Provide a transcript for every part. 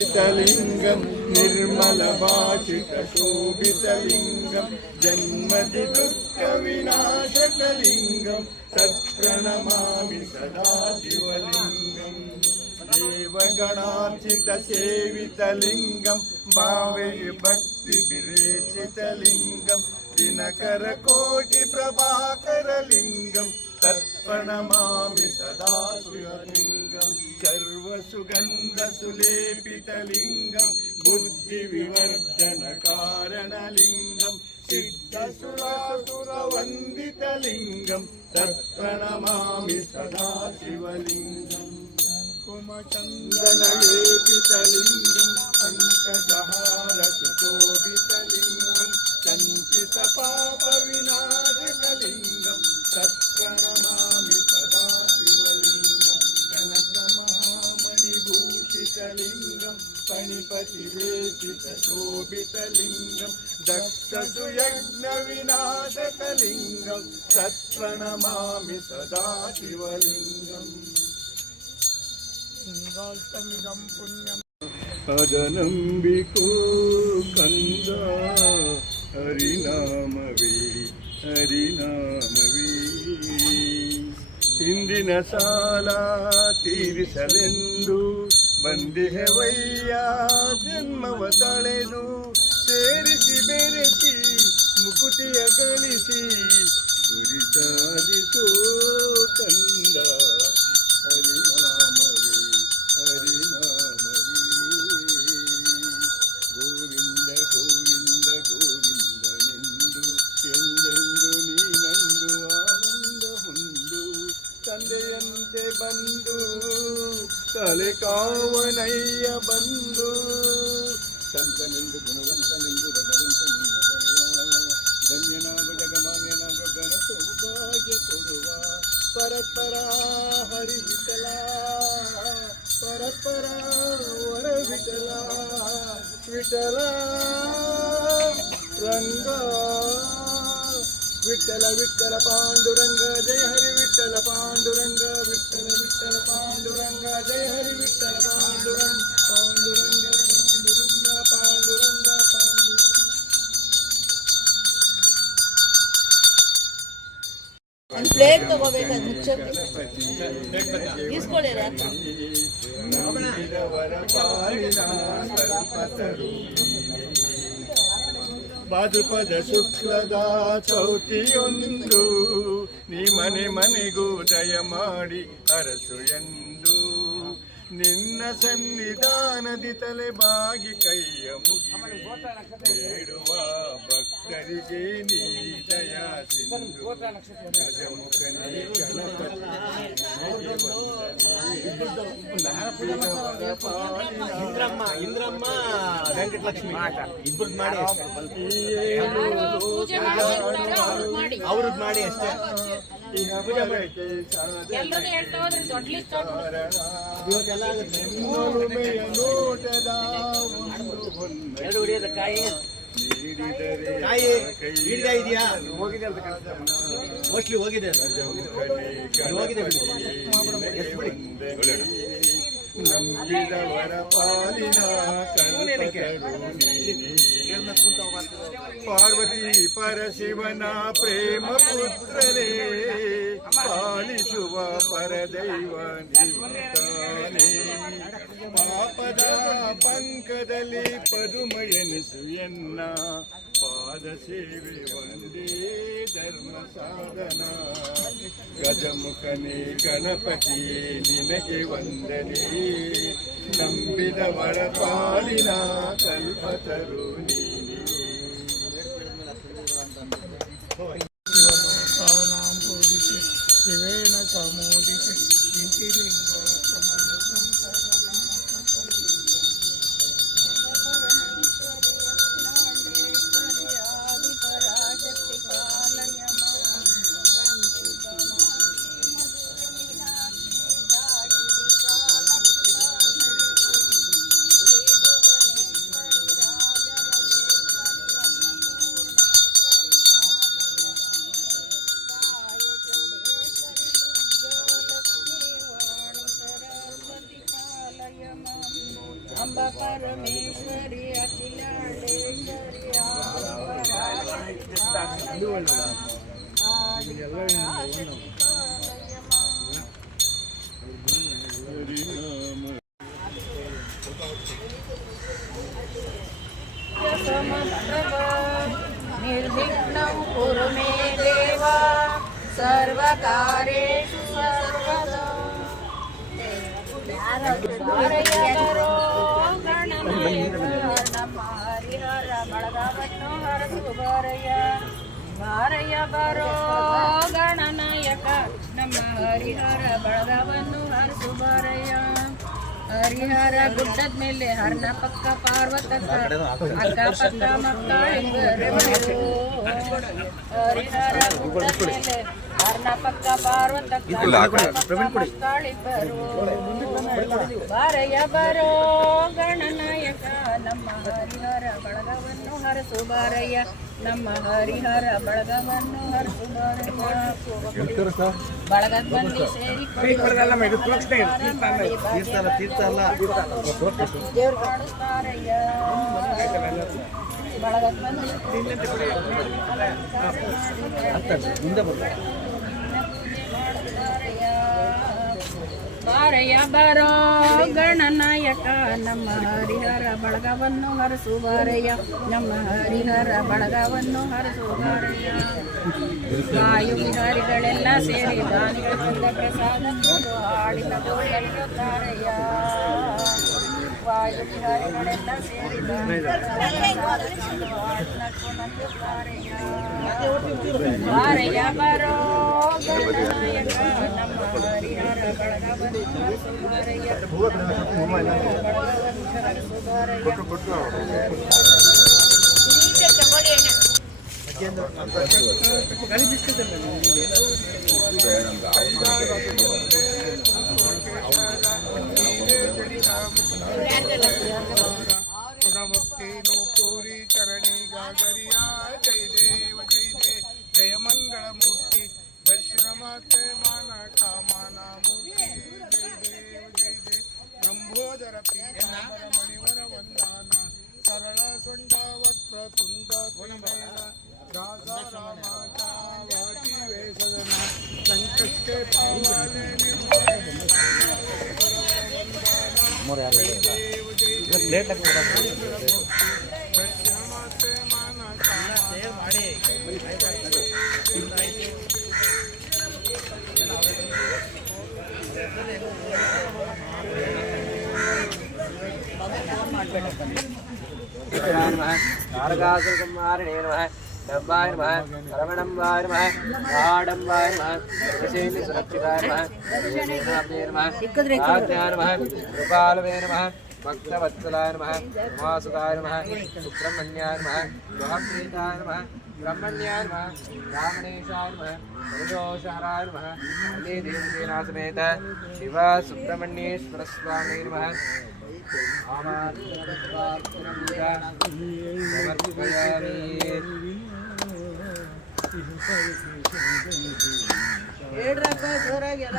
लिंगम निर्मल भाषित शोभितलिंगम जन्मति दुःख विनाशकलिंगम तत्प्रणमामि सदा शिवलिंगम देवगणार्चित सेवितलिंगम भावे भक्ति विरेचितलिंगम दिनकर कोटि प्रभाकर लिंगम तत्प्रणमामि सदा शिवलिंगम सर्वसुगंध सुलेपितलिंगम बुद्धिविवर्धन कारणलिंगम सिद्धसुरासुरवन्दितलिंगम तत्प्रणमामि सदा शिवलिंगम कुमचन्दनलेपितलिंगम पंकजहार सुशोभितलिंगम संचितपापविनाशकलिंगम तत्प्रणमामि सदा शिवलिंगम कनकमहामणिभूषितलिंगम फणिपतिवेशितशोभितलिंगम दक्षसुयज्ञविनाशकलिंगम तत्प्रणमामि सदा शिवलिंगम लिंगाष्टमिदं पुण्यम् अदनंबिको कंद हरिनामवे हरिनामवे ಹಿಂದಿನ ಸಾಲ ತೀರಿಸಲೆಂದು ಬಂದಿಹೆವಯ್ಯ ಜನ್ಮವ ತಳೆದು ಸೇರಿಸಿ ಬೆರೆಸಿ ಮುಕುತಿಯ ಗಳಿಸಿ ಗುರಿ ಸಾಧಿಸೋ ಕಂದ ಹರಿನಾಮವೇ ಹರಿನಾಮವೇ ಗೋವಿಂದ ಗೋವಿಂದ ಗೋವಿಂದನೆಂದು ಎಂದೆಂದು ನೀನಂದು ಆನಂದ ಹೊಂದು ತಂದೆಯಂತೆ ಬಂದು ತಲೆ ಕಾವನಯ್ಯ ಬಂದು ಸಂತನೆಂದು ಗುಣವಂತನೆಂದು ಭಗವಂತನಿಂದ ಬರುವ ಧನ್ಯನಾಗ ಜಗಮಾನ್ಯನಾಗ ಗಣ ಸೌಭಾಗ್ಯ ಕೊಡುವ ಪರಸ್ಪರ ಹರಿ ವಿಠಲ ಪರಸ್ಪರ ವರ ವಿಠಲ ವಿಠಲ ರಂಗ ವಿಠಲ ವಿಠಲ ಪಾಂಡುರಂಗ ಜಯ ಹರಿ ವಿಠಲ ಪಾಂಡುರಂಗ ವಿಠಲ ವಿಠಲ ಪಾಂಡುರಂಗ ಜಯ ಹರಿ ವಿಠಲ ಪಾಂಡುರಂಗ ಪಾಂಡುರಂಗ ಪಾಂಡುರಂಗ ಪಾಂಡುರಂಗ ಪಾಂಡುರಂಗ ಒಂದು ಪ್ಲೇಟ್ ತಗೋಬೇಕು ಅದು ಮುಚ್ಚೋಕೆ ಇಸ್ಕೊಳ್ಳಿರ ಭಾದ್ರಪದ ಶುಕ್ಲದ ಚೌತಿಯೊಂದು ನೀ ಮನೆ ಮನೆಗೂ ದಯ ಮಾಡಿ ಅರಸು ಎಂದು ನಿನ್ನ ಸನ್ನಿಧಾನದಿ ತಲೆ ಬಾಗಿ ಕೈಯ ಮುಗಿ ಬೇಡುವ ಭಕ್ತರಿಗೆ ನೀ ದಯ ಸಿಂಧು ಗಜಮುಖನೇ ಗಣಪತಿ ಇಂದ್ರಮ್ಮ ವೆಂಕಟಲಕ್ಷ್ಮಿ ಇಬ್ಬರದ್ದು ಮಾಡಿ ಅವ್ರದ್ದು ಮಾಡಿ ಅಷ್ಟೇ ಎರಡು ಹೊಡೆಯದ ಕಾಯಿ ಕಾಯಿ ಹಿಡಿದ ಇದೆಯಾ ಮೋಸ್ಟ್ಲಿ ಹೋಗಿದೆ ನಂಬಿದವರ ಪಾಲಿನ ಪಾರ್ವತಿ ಪರಶಿವನ ಪ್ರೇಮ ಪುತ್ರನೇ ಪಾಲಿಸುವ ಪರದೈವ ನೀತಾನೆ ಪಾಪದ ಪಂಕದಲ್ಲಿ ಪದುಮ ಎನಿಸು ಎನ್ನ ಪಾದ ಸೇವೆ ಒಂದೇ ಧರ್ಮ ಸಾಧನ ಗಜಮುಖನೇ ಗಣಪತಿಯೇ ನಿನಗೆ ವಂದನೆ ನಂಬಿದವರ ಪಾಲಿನ ಕಲ್ಪತರು ನೀನೇ ಶಿವೇನ ಸಮೋದಿತೆ ಅಂಬ ಪರಮೇಶ್ವರಿ ಅಖಿಲಾಂಡೇಶ್ವರಿ ನಿರ್ವಿಘ್ನಂ ಕುರು ಮೇ ದೇವ ಸರ್ವಕಾರ್ಯೇಷು ಸರ್ವದಾ ಬಾರಯ್ಯರೋ ಗಣನಾಯಕ ನಮ್ಮ ಹರಿಹರ ಬಳಗವನ್ನು ಹರಸು ಬಾರಯ್ಯ ಬಾರಯ್ಯ ಬರೋ ಗಣನಾಯಕ ನಮ್ಮ ಹರಿಹರ ಬಳಗವನ್ನು ಹರಸು ಬಾರಯ್ಯ ಹರಿಹರ ಗುಡ್ಡದ ಮೇಲೆ ಹರ್ನ ಪಕ್ಕ ಪಾರ್ವತಕ್ಕ ಅಕ್ಕ ಪಕ್ಕ ಮಕ್ಕಳಿಬ್ಬರು ಹರಿಹರ ಗುಡ್ಡದ ಮೇಲೆ ಹರ್ನ ಪಕ್ಕ ಪಾರ್ವತಕ್ಕ ಮಕ್ಕಳಿಬ್ಬರು ಬಾರಯ್ಯ ಬರೋ ಗಣನಾಯಕ ನಮ್ಮ ಹರಿಹರ ಬಳಗವನ್ನು ಹರಸು ಬಾರಯ್ಯ ನಮ್ಮ ಹರಿಹರ ಬಳಗವನ್ನು ಹರಸು ಬಾರಯ್ಯ ಬಳಗದ ಬಂದಿ ಸೇರಿ ದೇವ್ರು ಕಾಣಿಸ್ತಾರಯ್ಯ ಬಳಗದ ಬಾರಯ್ಯ ಬರೋ ಗಣನಾಯಕ ನಮ್ಮ ಹರಿಹರ ಬಳಗವನ್ನು ಹರಸು ಬಾರಯ್ಯ ನಮ್ಮ ಹರಿಹರ ಬಳಗವನ್ನು ಹರಸು ಬಾರಯ್ಯ ವಾಯು ವಿಹಾರಿಗಳೆಲ್ಲ ಸೇರಿ ದಾನಿಗಳಿಂದ ಪ್ರಸಾದ ಕೊಡು ಹಾಡಿನ ಗೋಳಿಯಲ್ಲಿರುತ್ತಾರಯ್ಯ ವಾಯು ವಿಹಾರಿಗಳೆಲ್ಲ ಸೇರಿ ಬಾರಯ್ಯ ಬರೋ ಗಣನಾಯಕ ನಮ್ಮ ಹರಿಹರ ಬಳಗವನ್ನು ಹರಸು ಬಾರಯ್ಯ ಮುಕ್ತಿನು ಪೂರಿ ಚರಣಿ ಗಾಗರಿಯ ಜಯ ದೇವ ಜಯ ಮಂಗಳ ಮೂರ್ತಿ ದರ್ಶನ ಮಾತೆ ಮಾನ ಕಾಮನ ಮೂರ್ತಿ ಜಯ ದೇವ ಲಂಬೋದರ ಪೀತಾಂಬರ ಮಣಿವರ ವಂದನ ಸರಳ ಸೊಂಡ ವಕ್ರ ತುಂಡ ತ್ರಿನಯನ ದಾಸ ರಾಮಾಚಾವತಿ ವೇಷದನ ಸಂಕಷ್ಟೆ ಪಾವನೆ ारकासुरकुमारिणे नमः डम्बाय नमः रमणम्बाय नमः महाडम्बाय नमः सुरक्षिताय नमः नमः आज्ञाय नमः कृपालवे नमः भक्तवत्सलाय नमः उमासुताय नमः सुब्रह्मण्याय नमः स्वप्रीताय नमः ब्रह्मण्याय नमः रामणेशाय नमः गुरुदोषहराय नमः देवसेनासमेत शिव सुब्रह्मण्येश्वर स्वामी नमः ಹೇಳ್ರಪ್ಪ ಜೋರಾಗಿ ಎಲ್ಲ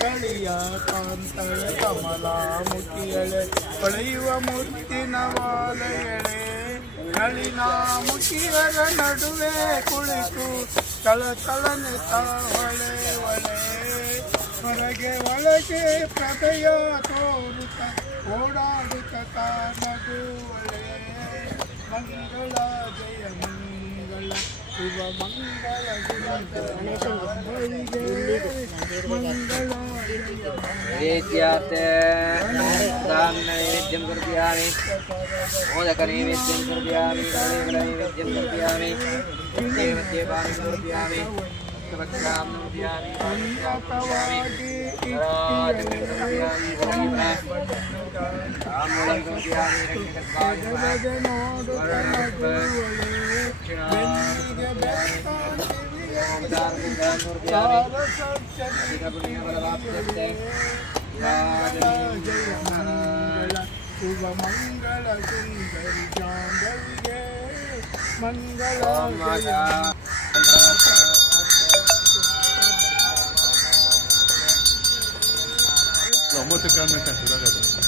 ಕಳಿಯ ಕಾಂತಳ ಕಮಲಾಮುಖಿಯಳೆ ಹೊಳೆಯುವ ಮುತ್ತಿನ ವಾಲೆಯಳೆ ನಳಿನ ಮುಖಿಯರ ನಡುವೆ ಕುಳಿತು ತಳತಳನೆ ಹೊಳೆ ಒಳೆ ಹೊರಗೆ ಒಳಗೆ ಪ್ರಭೆಯ ತೋರುತ್ತ ಓಡಾಡುತ್ತ ನಗುವಳೆ ಮಂಗಳ ಜಯ ಮಂಗಳ ಶ್ರೀ नैवेद्यार्थे नैवेद्यं कर्पयामि मोदकनैवेद्यं कर्पयामि नैवेद्यं कर्पयामि मध्ये पानं कर्पयामि भक्तां कर्पयामि ताम्बूलं कर्पयामि शुभ मंगल सुंदरी जांबलिगे मंगल ಒಂಬತ್ತು ಕಾನ್ವೆಂಟ್ ಶುರು ಆಗೋದು